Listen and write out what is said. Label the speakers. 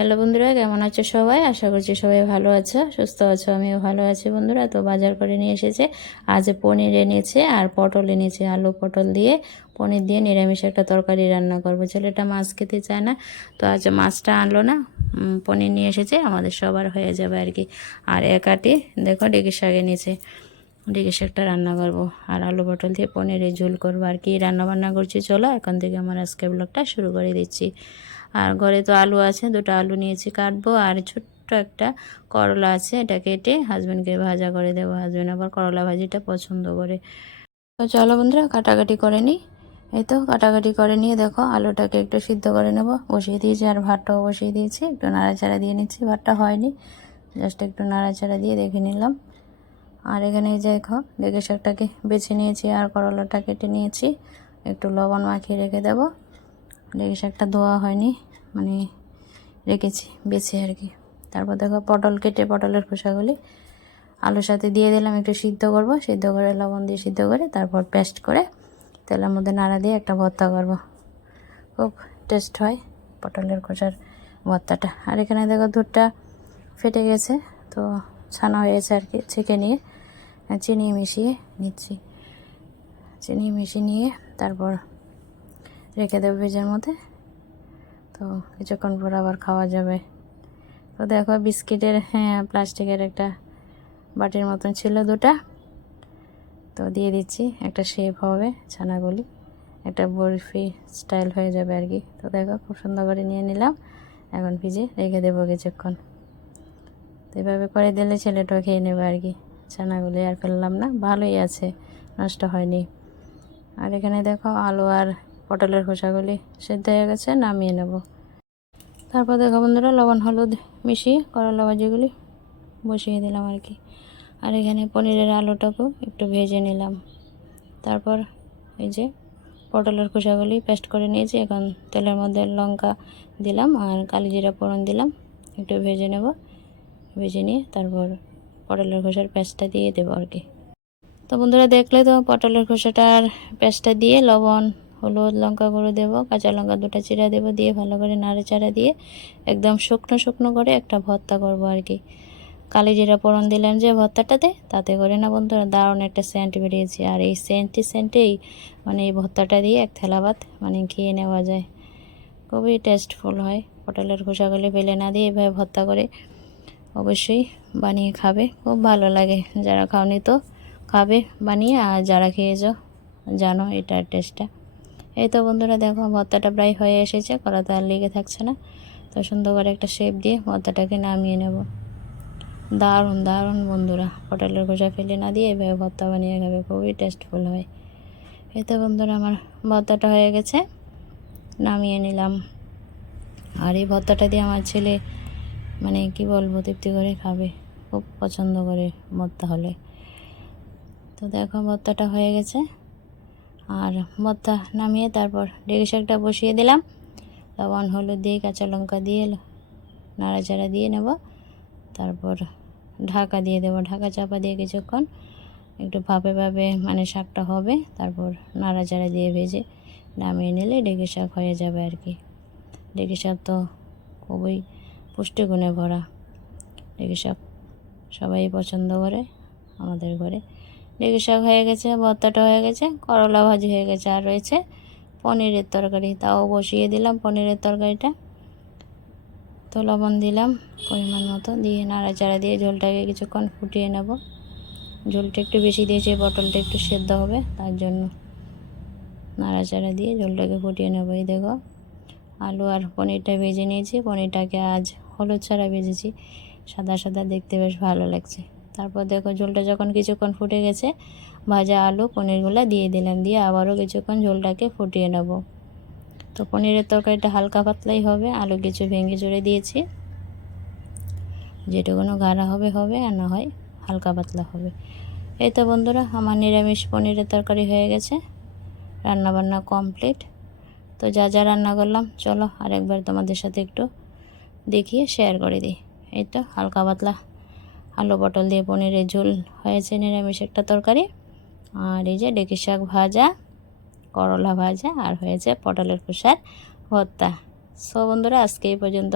Speaker 1: Hello বন্ধুরা, কেমন আছো সবাই? আশা করছি সবাই ভালো আছো, সুস্থ আছো, আমিও ভালো আছি বন্ধুরা। তো বাজার করে নিয়ে এসেছে, আজ পনির এনেছে আর পটল এনেছে, আলু পটল দিয়ে পনির দিয়ে নিরামিষ একটা তরকারি রান্না করব। ছেলেটা মাছ খেতে চায় না, তো আজ মাছটা আনলো না পনির নিয়ে এসেছে, আমাদের সবার হয়ে যাবে আর কি। আর একাটি দেখো ডেকে শাক এনেছে ডেকে শাকটা রান্না করব। আর আলু পটল দিয়ে পনিরের ঝোল করব আর কি। রান্না বান্না করছি, চলো এখন থেকে আমার আজকে ব্লগটা শুরু করে দিচ্ছি। আর ঘরে তো আলু আছে, দুটো আলু নিয়েছি কাটবো, আর ছোট্ট একটা করলা আছে, এটা কেটে হাজব্যান্ডকে ভাজা করে দেবো। হাজব্যান্ড আবার করলা ভাজিটা পছন্দ করে। তো চলো বন্ধুরা, কাটাকাটি করে নিই। এই তো কাটাকাটি করে নিয়ে দেখো, আলুটাকে একটু সিদ্ধ করে নেব। বসিয়ে দিয়েছি আর ভাতটাও বসিয়ে দিয়েছি। একটু নাড়াচাড়া দিয়ে নিচ্ছি, ভাতটা হয়নি। জাস্ট একটু নাড়াচাড়া দিয়ে দেখে নিলাম। আর এখানে এই যে দেখো লেগে শাকটাকে বেছে নিয়েছি আর করলাটা কেটে নিয়েছি। একটু লবণ মাখিয়ে রেখে দেবো। লেগে শাকটা ধোয়া হয়নি মানে রেখেছি, বেছে আর কি। তারপর দেখো পটল কেটে পটলের খোসাগুলি, আলুর সাথে দিয়ে দিলাম, একটু সিদ্ধ করব, সিদ্ধ করে লবণ দিয়ে সিদ্ধ করে তারপর পেস্ট করে তেলের মধ্যে নাড়া দিয়ে একটা ভর্তা করব। খুব টেস্ট হয় পটলের খোসার ভর্তাটা। আর এখানে দেখো দুধটা ফেটে গেছে, তো ছানা হয়েছে আর কি, ছেঁকে নিয়ে, চিনি মিশিয়ে নিচ্ছি। চিনি মিশিয়ে নিয়ে তারপর রেখে দেবো ফ্রিজের মধ্যে। তো কিছুক্ষণ পর আবার খাওয়া যাবে। তো দেখো বিস্কিটের হ্যাঁ প্লাস্টিকের একটা বাটির মতন ছিল দুটা। তো দিয়ে দিচ্ছি, একটা শেপ হবে, ছানাগুলি। একটা বরফি স্টাইল হয়ে যাবে আর কি। তো দেখো খুব সুন্দর করে নিয়ে নিলাম। এখন ফ্রিজে রেখে দেবো কিছুক্ষণ। তো এভাবে করে দিলে ছেলেটাও খেয়ে নেবে আর কি। ছানাগুলি আর ফেললাম না, ভালোই আছে, নষ্ট হয়নি। আর এখানে দেখো আলু আর পটলের খোসাগুলি সেদ্ধ হয়ে গেছে, নামিয়ে নেব। তারপর দেখো বন্ধুরা, লবণ, হলুদ মিশিয়ে করলা ভাজিগুলি বসিয়ে দিলাম আর কি। আর এখানে পনিরের আলুটাকেও একটু ভেজে নিলাম। তারপর এই যে পটলের খোসাগুলি পেস্ট করে নিয়েছি, এখন তেলের মধ্যে লঙ্কা দিলাম আর কালি জিরা ফোড়ন দিলাম, একটু ভেজে নেব। ভেজে নিয়ে তারপর পটলের খোসার পেস্টটা দিয়ে দেবো আর কি। তো বন্ধুরা, দেখলে তো পটলের খোসাটার পেস্টটা দিয়ে লবণ হলুদ লঙ্কা গুঁড়ো দেবো, কাঁচা লঙ্কা দুটো চিরা দেবো, দিয়ে ভালো করে নাড়ে চাড়া দিয়ে একদম শুকনো শুকনো করে একটা ভর্তা করব আর কি। কালি জিরা ফোড়ন দিলাম যে ভর্তাটাতে, তাতে করে না বন্ধুরা দারুণ একটা সেন্ট বেরিয়েছে। আর এই সেন্টটি সেন্টেই মানে এই ভর্তাটা দিয়ে এক থালা ভাত মানে খেয়ে নেওয়া যায়। খুবই টেস্টফুল হয়। পটলের খোসাগুলি ফেলে না দিয়ে এভাবে ভর্তা করে অবশ্যই বানিয়ে খাবে। খুব ভালো লাগে। যারা খাওনি তো খাবে বানিয়ে, আর যারা খেয়েছো জানো এটার টেস্টটা এই তো বন্ধুরা দেখো ভর্তাটা প্রায় হয়ে এসেছে করা তো আর লেগে থাকছে না। তো সুন্দর করে একটা শেপ দিয়ে ভর্তাটাকে নামিয়ে নেব। দারুণ দারুণ বন্ধুরা, পটলের খোসা ফেলে না দিয়ে এভাবে ভর্তা বানিয়ে খাবে, খুবই টেস্টফুল হয়। এই তো বন্ধুরা আমার ভর্তাটা হয়ে গেছে, নামিয়ে নিলাম। আর এই ভর্তাটা দিয়ে আমার ছেলে মানে কি বলব, তৃপ্তি করে খাবে, খুব পছন্দ করে ভর্তা হলে। তো দেখো ভর্তাটা হয়ে গেছে। আর ভর্তা নামিয়ে তারপর ডেকে শাকটা বসিয়ে দিলাম। লবণ, হলুদ দিয়ে, কাঁচা লঙ্কা দিয়ে নাড়াচাড়া দিয়ে নেব। তারপর ঢাকা দিয়ে দেবো। ঢাকা চাপা দিয়ে কিছুক্ষণ একটু ভাপে ভাপে মানে শাকটা হবে। তারপর নাড়াচাড়া দিয়ে ভেজে নামিয়ে নিলে ডেকে শাক হয়ে যাবে আর কি। ডেকে শাক তো খুবই পুষ্টিগুণে ভরা। ডেকে শাক সবাই পছন্দ করে আমাদের ঘরে। ডেকে শাক হয়ে গেছে, ভর্তাটা হয়ে গেছে, করলা ভাজি হয়ে গেছে আর রয়েছে পনিরের তরকারি। তাও বসিয়ে দিলাম পনিরের তরকারিটা। তো লবণ দিলাম পরিমাণ মতো, দিয়ে নাড়াচাড়া দিয়ে ঝোলটাকে কিছুক্ষণ ফুটিয়ে নেব। ঝোলটা একটু বেশি দিয়েছে, পটলটা একটু সেদ্ধ হবে, তার জন্য নাড়াচাড়া দিয়ে ঝোলটাকে ফুটিয়ে নেব। এই দেখো, আলু আর পনিরটা ভেজে নিয়েছি। পনিরটাকে আজ হলুদ ছাড়া ভেজেছি, সাদা সাদা দেখতে বেশ ভালো লাগছে। তারপর দেখো ঝোলটা যখন কিছুক্ষণ ফুটে গেছে, ভাজা আলু পনিরগুলো দিয়ে দিলাম, দিয়ে আবারও কিছুক্ষণ ঝোলটাকে ফুটিয়ে নেব। তো পনিরের তরকারিটা হালকা পাতলাই হবে, আলু কিছু ভেঙে চড়ে দিয়েছি। যেটুকুনো গাঢ়া হবে হবে, আর না হয় হালকা পাতলা হবে। এই তো বন্ধুরা, আমার নিরামিষ পনিরের তরকারি হয়ে গেছে, রান্নাবান্না কমপ্লিট। তো যা যা রান্না করলাম, চলো আরেকবার তোমাদের সাথে একটু দেখিয়ে শেয়ার করে দিই। এই তো হালকা পাতলা। আলু পটল দিয়ে পনিরের ঝোল হয়েছে, নিরামিষ একটা তরকারি। আর এই যে ডেকে শাক ভাজা, করলা ভাজা, আর হয়েছে পটলের খোসার ভর্তা। সো বন্ধুরা, আজকে এই পর্যন্ত।